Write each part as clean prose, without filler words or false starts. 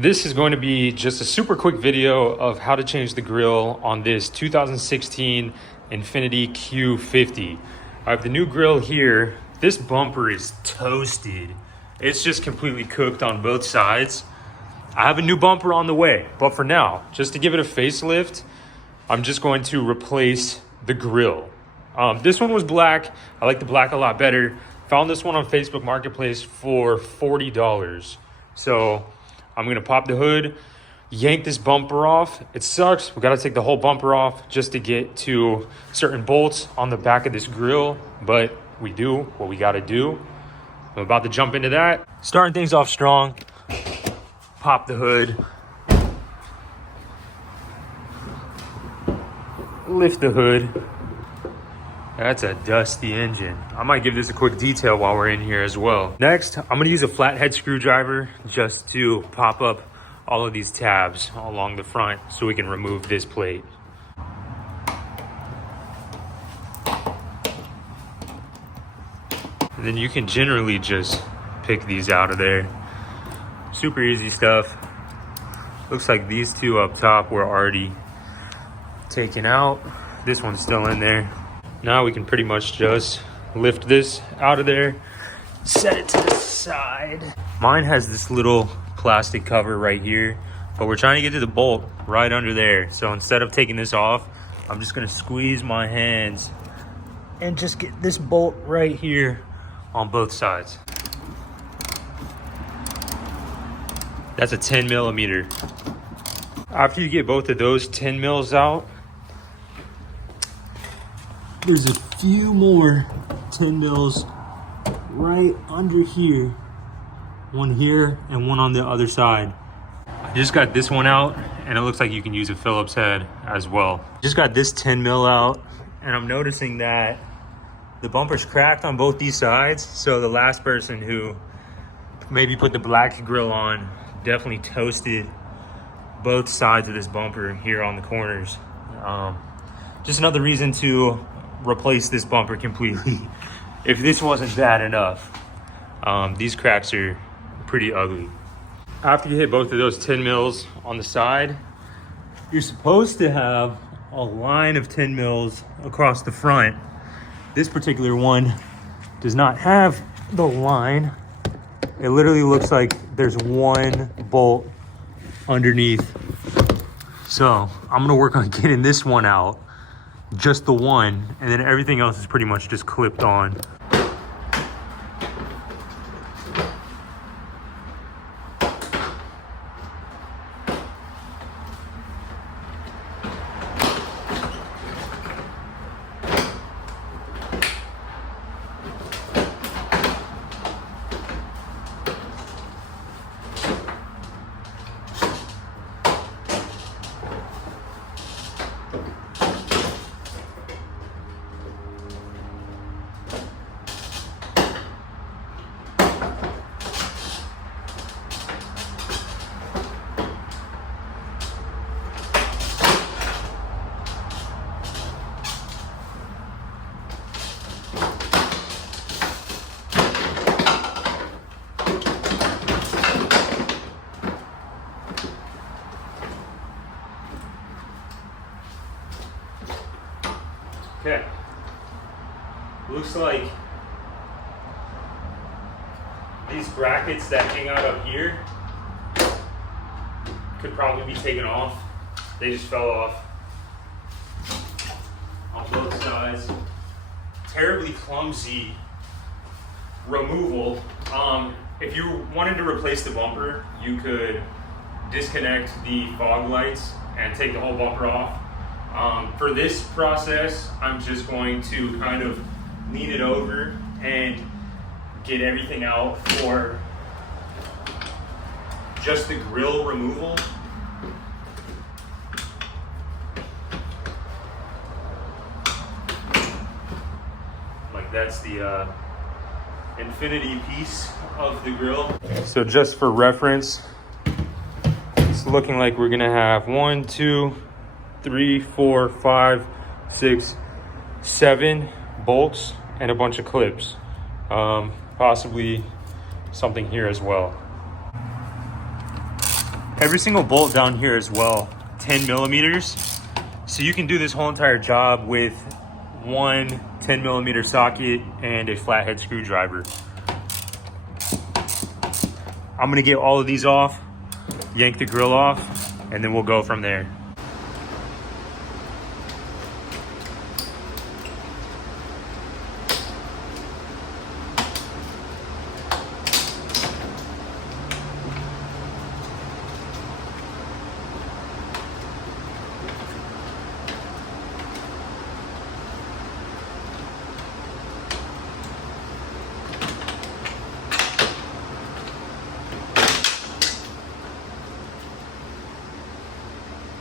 This is going to be just a super quick video of how to change the grill on this 2016 INFINITI Q50. I have the new grill here. This bumper is toasted. It's just completely cooked on both sides. I have a new bumper on the way, but for now, just to give it a facelift, I'm just going to replace the grill. This one was black. I like the black a lot better. Found this one on Facebook Marketplace for $40. So I'm gonna pop the hood, yank this bumper off. It sucks, we gotta take the whole bumper off just to get to certain bolts on the back of this grill, but we do what we gotta do. I'm about to jump into that. Starting things off strong, pop the hood, lift the hood. That's a dusty engine. I might give this a quick detail while we're in here as well. Next, I'm gonna use a flathead screwdriver just to pop up all of these tabs along the front so we can remove this plate. And then you can generally just pick these out of there. Super easy stuff. Looks like these two up top were already taken out. This one's still in there. Now we can pretty much just lift this out of there, set it to the side. Mine has this little plastic cover right here, but we're trying to get to the bolt right under there. So instead of taking this off, I'm just gonna squeeze my hands and just get this bolt right here on both sides. That's a 10 millimeter. After you get both of those 10 mils out, there's a few more 10 mils right under here. One here and one on the other side. I just got this one out and it looks like you can use a Phillips head as well. Just got this 10 mil out and I'm noticing that the bumper's cracked on both these sides. So the last person who maybe put the black grill on definitely toasted both sides of this bumper here on the corners. Just another reason to replace this bumper completely if this wasn't bad enough. These cracks are pretty ugly. After you hit both of those 10 mils on the side, you're supposed to have a line of 10 mils across the front. This particular one does not have the line. It literally looks like there's one bolt underneath. So I'm gonna work on getting this one out, just the one, and then everything else is pretty much just clipped on. Okay, looks like these brackets that hang out up here could probably be taken off. They just fell off on both sides. Terribly clumsy removal. If you wanted to replace the bumper, you could disconnect the fog lights and take the whole bumper off. For this process, I'm just going to kind of lean it over and get everything out for just the grill removal. Like that's the INFINITI piece of the grill. So just for reference, it's looking like we're gonna have 1, 2, 3, 4, 5, 6, 7 bolts and a bunch of clips. Possibly something here as well. Every single bolt down here as well, 10 millimeters. So you can do this whole entire job with one 10 millimeter socket and a flathead screwdriver. I'm gonna get all of these off, yank the grill off, and then we'll go from there.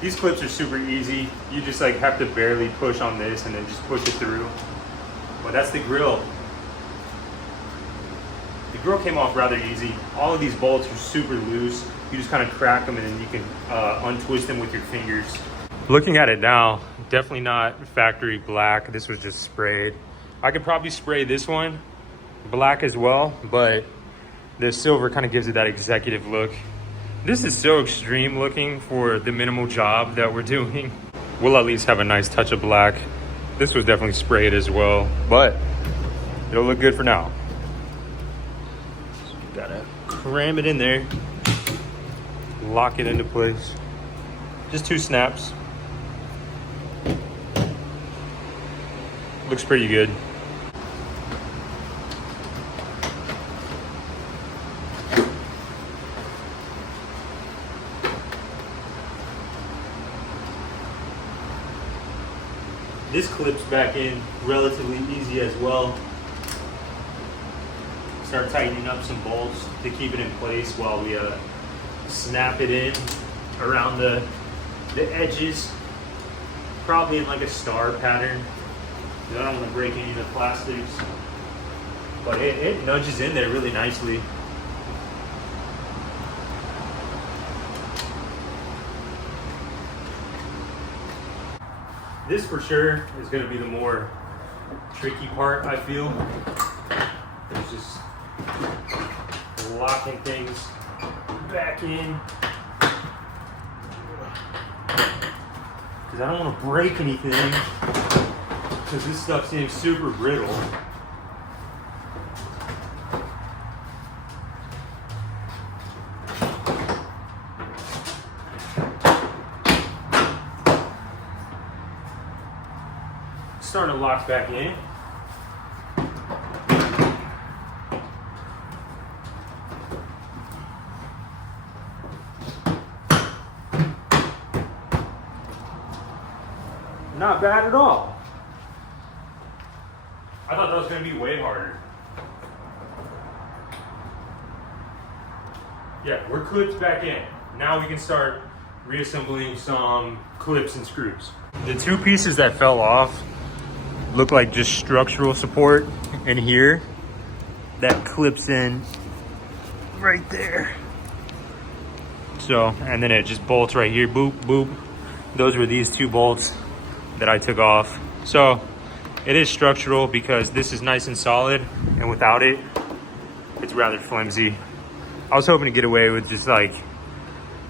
These clips are super easy. You just like have to barely push on this and then just push it through. But that's the grill. The grill came off rather easy. All of these bolts are super loose. You just kind of crack them and then you can untwist them with your fingers. Looking at it now, definitely not factory black. This was just sprayed. I could probably spray this one black as well, but the silver kind of gives it that executive look. This is so extreme looking for the minimal job that we're doing. We'll at least have a nice touch of black. This was definitely sprayed as well, but it'll look good for now. So you gotta cram it in there, lock it into place. Just 2 snaps. Looks pretty good. This clips back in relatively easy as well. Start tightening up some bolts to keep it in place while we snap it in around the edges, probably in like a star pattern. I don't want to break any of the plastics, but it nudges in there really nicely. This for sure is going to be the more tricky part, I feel. It's just locking things back in. Because I don't want to break anything, because this stuff seems super brittle. Starting to lock back in. Not bad at all. I thought that was going to be way harder. Yeah, we're clipped back in. Now we can start reassembling some clips and screws. The 2 pieces that fell off look like just structural support in here that clips in right there. So, and then it just bolts right here, boop, boop. Those were these 2 bolts that I took off. So it is structural because this is nice and solid, and without it, it's rather flimsy. I was hoping to get away with just like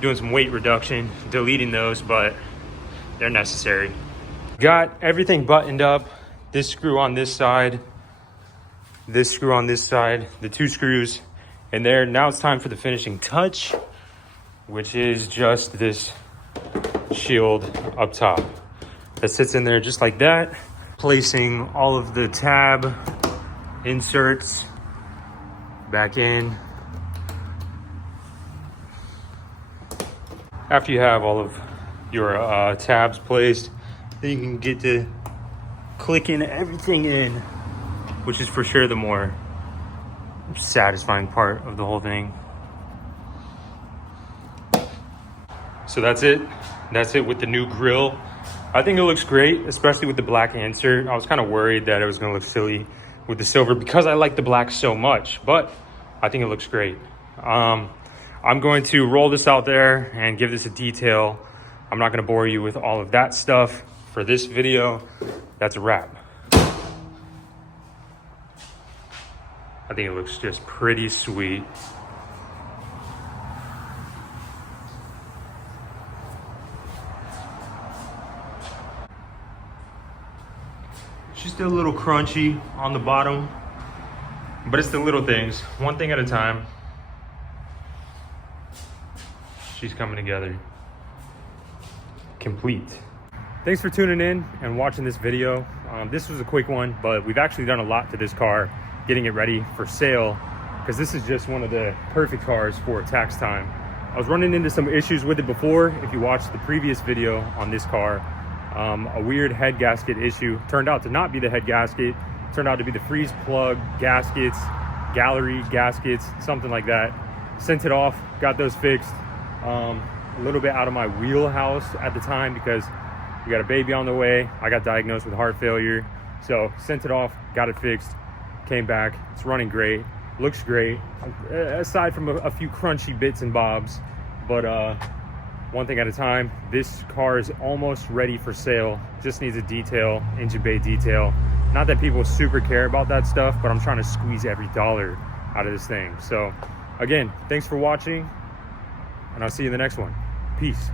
doing some weight reduction, deleting those, but they're necessary. Got everything buttoned up. This screw on this side, this screw on this side, the 2 screws in there. Now it's time for the finishing touch, which is just this shield up top that sits in there just like that. Placing all of the tab inserts back in. After you have all of your tabs placed, then you can get to clicking everything in, which is for sure the more satisfying part of the whole thing. So that's it. That's it with the new grill. I think it looks great, especially with the black insert. I was kind of worried that it was gonna look silly with the silver because I like the black so much, but I think it looks great. I'm going to roll this out there and give this a detail. I'm not gonna bore you with all of that stuff for this video. That's a wrap. I think it looks just pretty sweet. She's still a little crunchy on the bottom, but it's the little things, one thing at a time. She's coming together, complete. Thanks for tuning in and watching this video. This was a quick one, but we've actually done a lot to this car, getting it ready for sale, because this is just one of the perfect cars for tax time. I was running into some issues with it before. If you watched the previous video on this car, a weird head gasket issue. Turned out to not be the head gasket. Turned out to be the freeze plug gaskets, gallery gaskets, something like that. Sent it off, got those fixed. A little bit out of my wheelhouse at the time because we got a baby on the way. I got diagnosed with heart failure. So sent it off, got it fixed, came back. It's running great, looks great. Aside from a few crunchy bits and bobs, but one thing at a time. This car is almost ready for sale. Just needs a detail, engine bay detail. Not that people super care about that stuff, but I'm trying to squeeze every dollar out of this thing. So again, thanks for watching, and I'll see you in the next one. Peace.